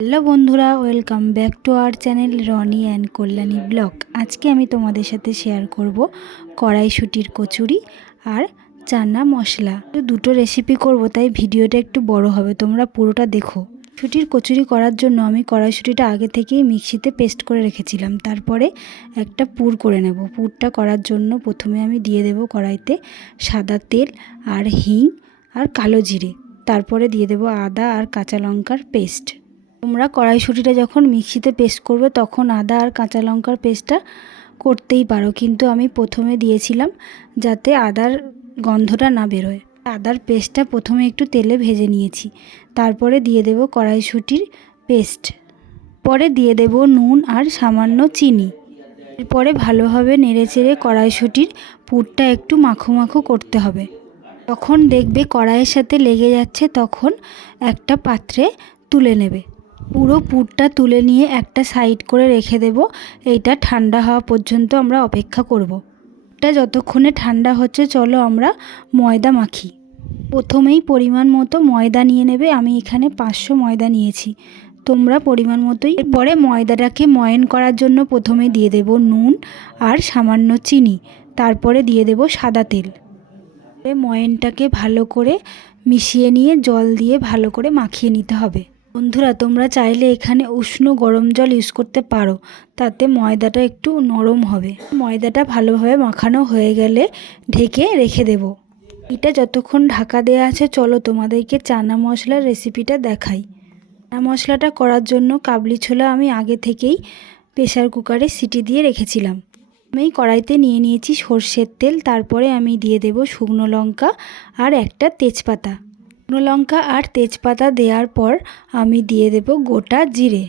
Hello বন্ধুরা, welcome back to our channel Rony and Kalyani vlog. আজকে আমি তোমাদের সাথে শেয়ার করব কড়াইশুটির কচুরি আর চানা মশলা। দুটো রেসিপি করব, তাই ভিডিওটা একটু বড় হবে, তোমরা পুরোটা দেখো। ছুটির কচুরি করার জন্য আমি কড়াইশুটিটা আগে থেকেই মিক্সিতে পেস্ট করে রেখেছিলাম। তারপরে একটা পুর করে নেব। পুরটা করার জন্য প্রথমে আমি দিয়ে দেব কড়াইতে সাদা তেল আর হিং আর কালো জিরে। তারপরে দিয়ে দেব আদা আর কাঁচা লঙ্কার পেস্ট। তোমরা কড়াইশুঁটিটা যখন মিক্সিতে পেস্ট করবে, তখন আদা আর কাঁচা লঙ্কার পেস্টটা করতেই পারো। কিন্তু আমি প্রথমে দিয়েছিলাম যাতে আদার গন্ধটা না বেরোয়। আদার পেস্টটা প্রথমে একটু তেলে ভেজে নিয়েছি। তারপরে দিয়ে দেব কড়াইশুঁটির পেস্ট। পরে দিয়ে দেব নুন আর সামান্য চিনি। এরপরে ভালোভাবে নেড়েচেড়ে কড়াইশুঁটির পুরটা একটু মাখো মাখো করতে হবে। তখন দেখবে কড়াইয়ের সাথে লেগে যাচ্ছে, তখন একটা পাত্রে তুলে নেবে। পুরো পুরটা তুলে নিয়ে একটা সাইড করে রেখে দেব। এইটা ঠান্ডা হওয়া পর্যন্ত আমরা অপেক্ষা করব। এটা যতক্ষণে ঠান্ডা হচ্ছে, চলো আমরা ময়দা মাখি। প্রথমেই পরিমাণ মতো ময়দা নিয়ে নেবে। আমি এখানে পাঁচশো ময়দা নিয়েছি। তোমরা পরিমাণ মতোই পরে ময়দাটাকে ময়ন করার জন্য প্রথমে দিয়ে দেব নুন আর সামান্য চিনি। তারপরে দিয়ে দেব সাদা তেল। ময়নটাকে ভালো করে মিশিয়ে নিয়ে জল দিয়ে ভালো করে মাখিয়ে নিতে হবে। বন্ধুরা, তোমরা চাইলে এখানে উষ্ণ গরম জল ইউজ করতে পারো। তাতে ময়দাটা একটু নরম হবে। ময়দাটা ভালোভাবে মাখানো হয়ে গেলে ঢেকে রেখে দেব। এটা যতক্ষণ ঢাকা দেওয়া আছে, চলো তোমাদেরকে চানা মশলার রেসিপিটা দেখাই। চানা মশলাটা করার জন্য কাবলি ছোলা আমি আগে থেকেই প্রেশার কুকারে সিটি দিয়ে রেখেছিলাম। আমি কড়াইতে নিয়ে নিয়েছি সর্ষের তেল, তারপরে আমি দিয়ে দেব শুকনো লঙ্কা আর একটা তেজপাতা। শুকনো লঙ্কা আর তেজপাতা দেওয়ার পর আমি দিয়ে দেব গোটা জিরে।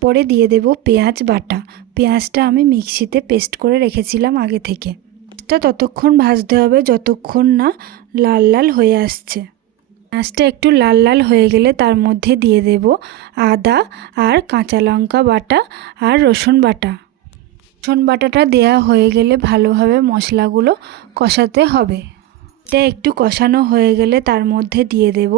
পরে দিয়ে দেব পেঁয়াজ বাটা। পেঁয়াজটা আমি মিক্সিতে পেস্ট করে রেখেছিলাম আগে থেকে। পেঁয়াজটা ততক্ষণ ভাজতে হবে, যতক্ষণ না লাল লাল হয়ে আসছে। পেঁয়াজটা একটু লাল লাল হয়ে গেলে তার মধ্যে দিয়ে দেব আদা আর কাঁচা লঙ্কা বাটা আর রসুন বাটা। রসুন বাটাটা দেয়া হয়ে গেলে ভালোভাবে মশলাগুলো কষাতে হবে। এটা একটু কষানো হয়ে গেলে তার মধ্যে দিয়ে দেব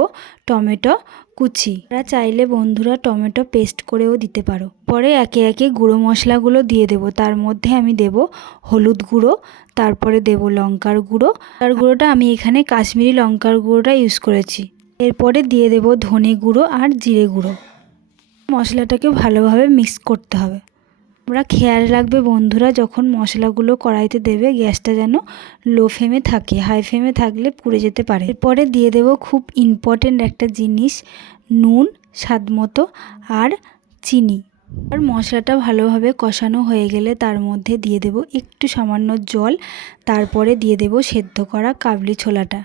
টমেটো কুচি। ওরা চাইলে বন্ধুরা টমেটো পেস্ট করেও দিতে পারো। পরে একে একে গুঁড়ো মশলাগুলো দিয়ে দেব। তার মধ্যে আমি দেব হলুদ গুঁড়ো, তারপরে দেব লঙ্কার গুঁড়ো। তার গুঁড়োটা আমি এখানে কাশ্মীরি লঙ্কার গুঁড়োটা ইউজ করেছি। এরপরে দিয়ে দেব ধনে গুঁড়ো আর জিরে গুঁড়ো। মশলাটাকে ভালোভাবে মিক্স করতে হবে। তোমরা খেয়াল রাখবে বন্ধুরা, যখন মশলাগুলো কড়াইতে দেবে, গ্যাসটা যেন লো ফ্লেমে থাকে, হাই ফ্লেমে থাকলে পুড়ে যেতে পারে। এরপরে দিয়ে দেবো খুব ইম্পর্টেন্ট একটা জিনিস, নুন, স্বাদ মতো আর চিনি। আর মশলাটা ভালোভাবে কষানো হয়ে গেলে তার মধ্যে দিয়ে দেব একটু সামান্য জল, তারপরে দিয়ে দেব সেদ্ধ করা কাবলি ছোলাটা।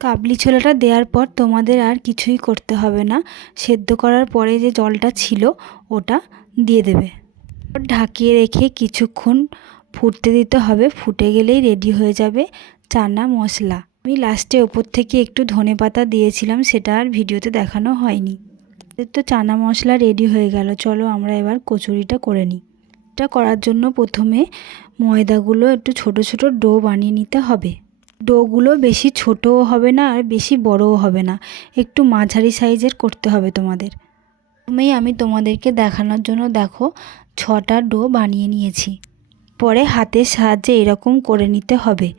কাবলি ছোলাটা দেওয়ার পর তোমাদের আর কিছুই করতে হবে না, সেদ্ধ করার পরে যে জলটা ছিল, ওটা দিয়ে দেবে। ঢাকিয়ে রেখে কিছুক্ষণ ফুটতে দিতে হবে। ফুটে গেলেই রেডি হয়ে যাবে চানা মশলা। আমি লাস্টে ওপর থেকে একটু ধনে পাতা দিয়েছিলাম, সেটা আর ভিডিওতে দেখানো হয়নি। তো চানা মশলা রেডি হয়ে গেল, চলো আমরা এবার কচুরিটা করে নিই। এটা করার জন্য প্রথমে ময়দাগুলো একটু ছোট ছোট ডো বানিয়ে নিতে হবে। ডোগুলো বেশি ছোটও হবে না আর বেশি বড়ও হবে না। একটু মাঝারি সাইজের করতে হবে তোমাদের। প্রথমেই আমি তোমাদেরকে দেখানোর জন্য দেখো ছটা ডো বানিয়ে নিয়েছি। পরে হাতের সাহায্যে এরকম করে নিতে হবে।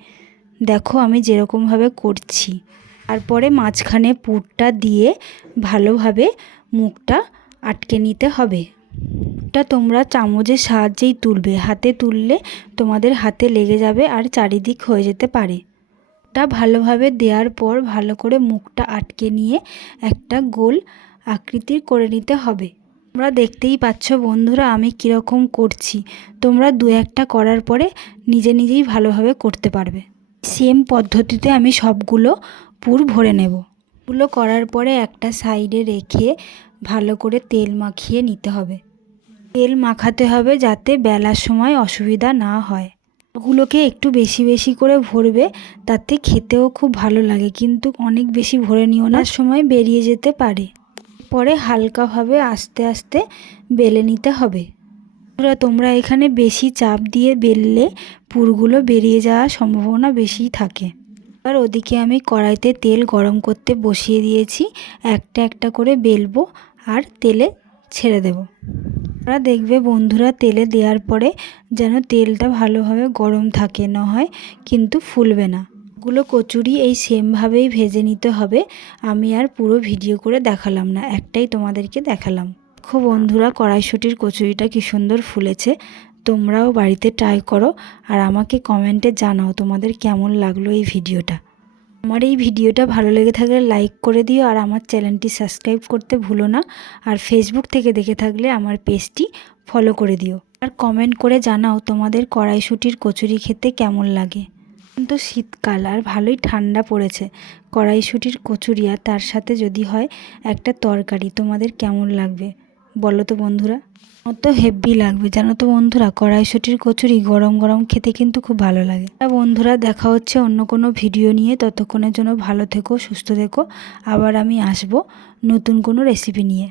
দেখো আমি যেরকমভাবে করছি। তারপরে মাঝখানে পুরটা দিয়ে ভালোভাবে মুখটা আটকে নিতে হবে। এটা তোমরা চামচের সাহায্যেই তুলবে। হাতে তুললে তোমাদের হাতে লেগে যাবে আর চারিদিক হয়ে যেতে পারে। টা ভালোভাবে দেওয়ার পর ভালো করে মুখটা আটকে নিয়ে একটা গোল আকৃতির করে নিতে হবে। তোমরা দেখতেই পাচ্ছ বন্ধুরা, আমি কীরকম করছি। তোমরা দু একটা করার পরে নিজে নিজেই ভালোভাবে করতে পারবে। সেম পদ্ধতিতে আমি সবগুলো পুর ভরে নেব। এগুলো করার পরে একটা সাইডে রেখে ভালো করে তেল মাখিয়ে নিতে হবে। তেল মাখাতে হবে যাতে বেলার সময় অসুবিধা না হয়। ওগুলোকে একটু বেশি বেশি করে ভরবে, তাতে খেতেও খুব ভালো লাগে। কিন্তু অনেক বেশি ভরে নিও না। সময় বেরিয়ে যেতে পারে। পরে হালকাভাবে আস্তে আস্তে বেলে নিতে হবে। পুরা তোমরা এখানে বেশি চাপ দিয়ে বেললে পুরগুলো বেরিয়ে যাওয়ার সম্ভাবনা বেশি থাকে। এবার ওদিকে আমি কড়াইতে তেল গরম করতে বসিয়ে দিয়েছি। একটা একটা করে বেলবো আর তেলে ছেড়ে দেব। তোমরা দেখবে বন্ধুরা, তেলে দেওয়ার পরে যেন তেলটা ভালোভাবে গরম থাকে, না হয় কিন্তু ফুলবে না। গুলো কচুরি এই সেমভাবেই ভেজে নিতে হবে। আমি আর পুরো ভিডিও করে দেখালাম না, একটাই তোমাদেরকে দেখালাম। দেখো বন্ধুরা, কড়াইশুটির কচুরিটা কি সুন্দর ফুলেছে। তোমরাও বাড়িতে ট্রাই করো আর আমাকে কমেন্টে জানাও তোমাদের কেমন লাগল এই ভিডিওটা। আমার এই ভিডিওটা ভালো লেগে থাকলে লাইক করে দিও আর আমার চ্যানেলটি সাবস্ক্রাইব করতে ভুলো না। আর ফেসবুক থেকে দেখে থাকলে আমার পেজটি ফলো করে দিও। আর কমেন্ট করে জানাও তোমাদের কড়াইশুটির কচুরি খেতে কেমন লাগে। তো শীতকাল আর ভালোই ঠান্ডা পড়েছে। কড়াইশুটির কচুরি আর তার সাথে যদি হয় একটা তরকারি, তোমাদের কেমন লাগবে? বলো তো বন্ধুরা। অত হেভি লাগবে, জানো তো বন্ধুরা, কড়াইশুটির কচুরি গরম গরম খেতে কিন্তু খুব ভালো লাগে। বন্ধুরা, দেখা হচ্ছে অন্য কোনো ভিডিও নিয়ে, ততক্ষণের জন্য ভালো থেকো, সুস্থ থেকো। আবার আমি আসব নতুন কোনো রেসিপি নিয়ে।